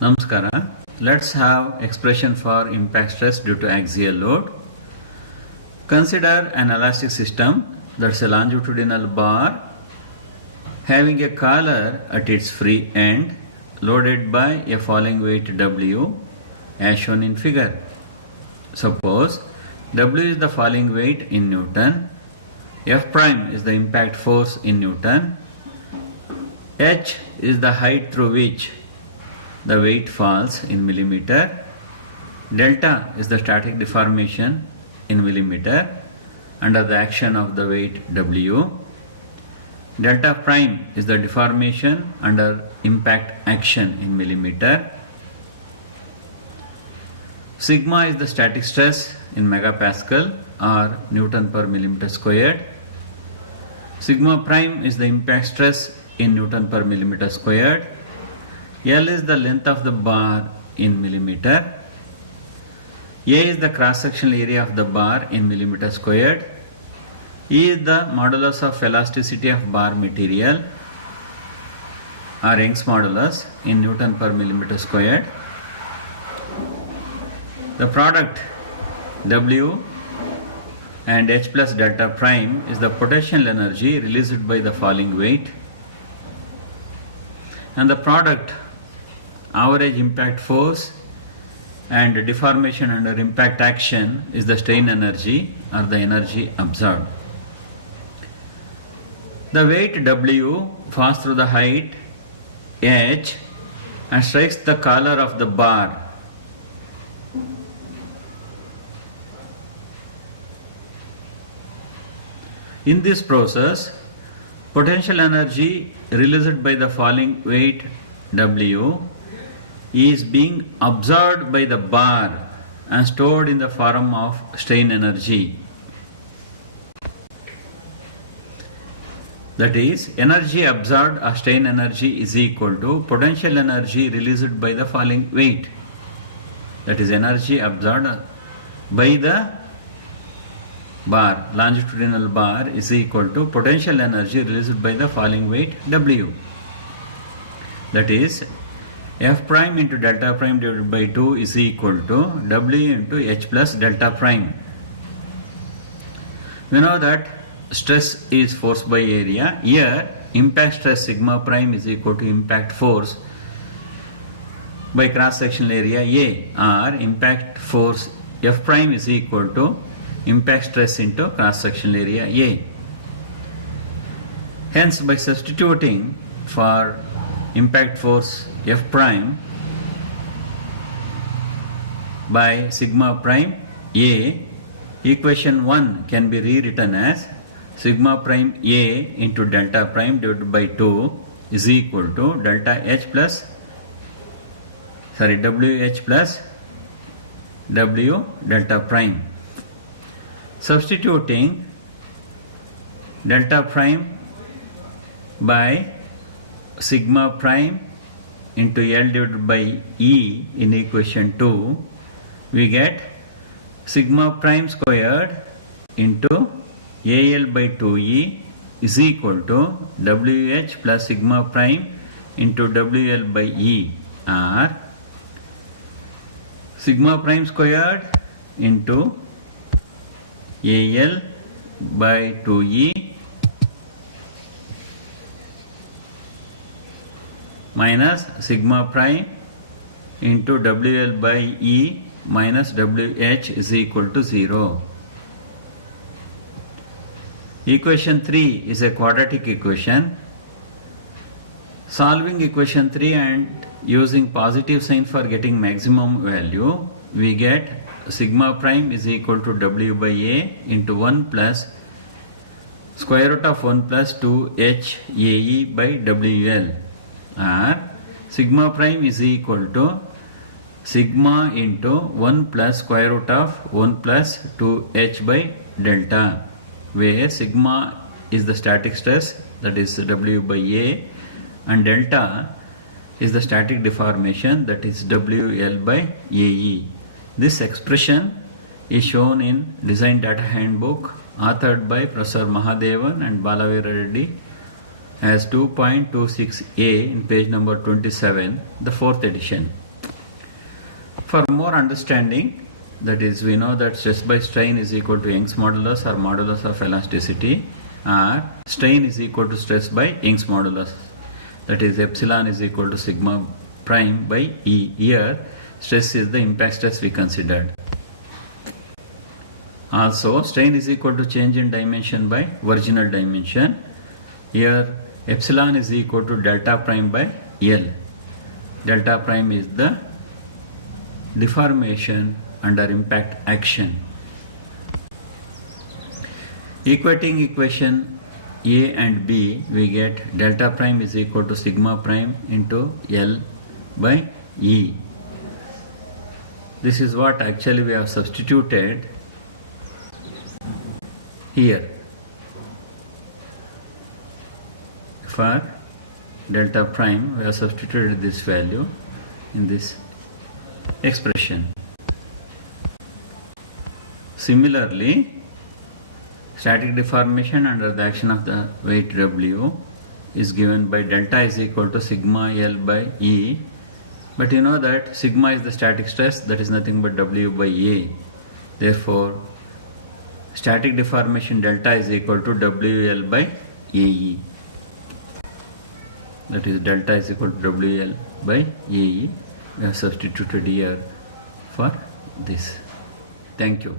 Namaskara. Let's have expression for impact stress due to axial load. Consider an elastic system that's a longitudinal bar having a collar at its free end loaded by a falling weight W as shown in figure. Suppose W is the falling weight in Newton, F prime is the impact force in Newton, H is the height through which the weight falls in millimeter, delta is the static deformation in millimeter under the action of the weight W, delta prime is the deformation under impact action in millimeter, sigma is the static stress in megapascal or Newton per millimeter squared, sigma prime is the impact stress in Newton per millimeter squared, L is the length of the bar in millimeter, A is the cross-sectional area of the bar in millimeter squared, E is the modulus of elasticity of bar material or Young's modulus in Newton per millimeter squared. The product W and H plus delta prime is the potential energy released by the falling weight, and the product average impact force and deformation under impact action is the strain energy or the energy absorbed. The weight W falls through the height H and strikes the collar of the bar. In this process, potential energy released by the falling weight W is being absorbed by the bar and stored in the form of strain energy. That is, energy absorbed or strain energy is equal to potential energy released by the falling weight. That is, energy absorbed by the bar, longitudinal bar, is equal to potential energy released by the falling weight W. That is, F prime into delta prime divided by 2 is equal to W into H plus delta prime. We know that stress is force by area. Here, impact stress sigma prime is equal to impact force by cross-sectional area A, or impact force F prime is equal to impact stress into cross-sectional area A. Hence, by substituting for impact force F prime by sigma prime A, equation 1 can be rewritten as sigma prime A into delta prime divided by 2 is equal to delta H plus WH plus W delta prime. Substituting delta prime by sigma prime into L divided by E in equation 2, we get sigma prime squared into AL by 2E is equal to WH plus sigma prime into WL by E, or sigma prime squared into AL by 2E minus sigma prime into WL by E minus WH is equal to 0. Equation 3 is a quadratic equation. Solving equation 3 and using positive sign for getting maximum value, we get sigma prime is equal to W by A into 1 plus square root of 1 plus 2H AE by WL, or sigma prime is equal to sigma into 1 plus square root of 1 plus 2H by delta, where sigma is the static stress, that is W by A, and delta is the static deformation, that is WL by AE. This expression is shown in Design Data Handbook authored by Professor Mahadevan and Balavira Reddy as 2.26a in page number 27, the 4th edition. For more understanding, that is, we know that stress by strain is equal to Young's modulus or modulus of elasticity, or strain is equal to stress by Young's modulus. That is, epsilon is equal to sigma prime by E. Here, stress is the impact stress we considered. Also, strain is equal to change in dimension by original dimension. Here, epsilon is equal to delta prime by L. Delta prime is the deformation under impact action. Equating equation A and B, we get delta prime is equal to sigma prime into L by E. This is what actually we have substituted here. For delta prime, we have substituted this value in this expression. Similarly, static deformation under the action of the weight W is given by delta is equal to sigma L by E. But you know that sigma is the static stress, that is nothing but W by A. Therefore, static deformation delta is equal to WL by AE. That is, delta is equal to WL by AE. We have substituted here for this. Thank you.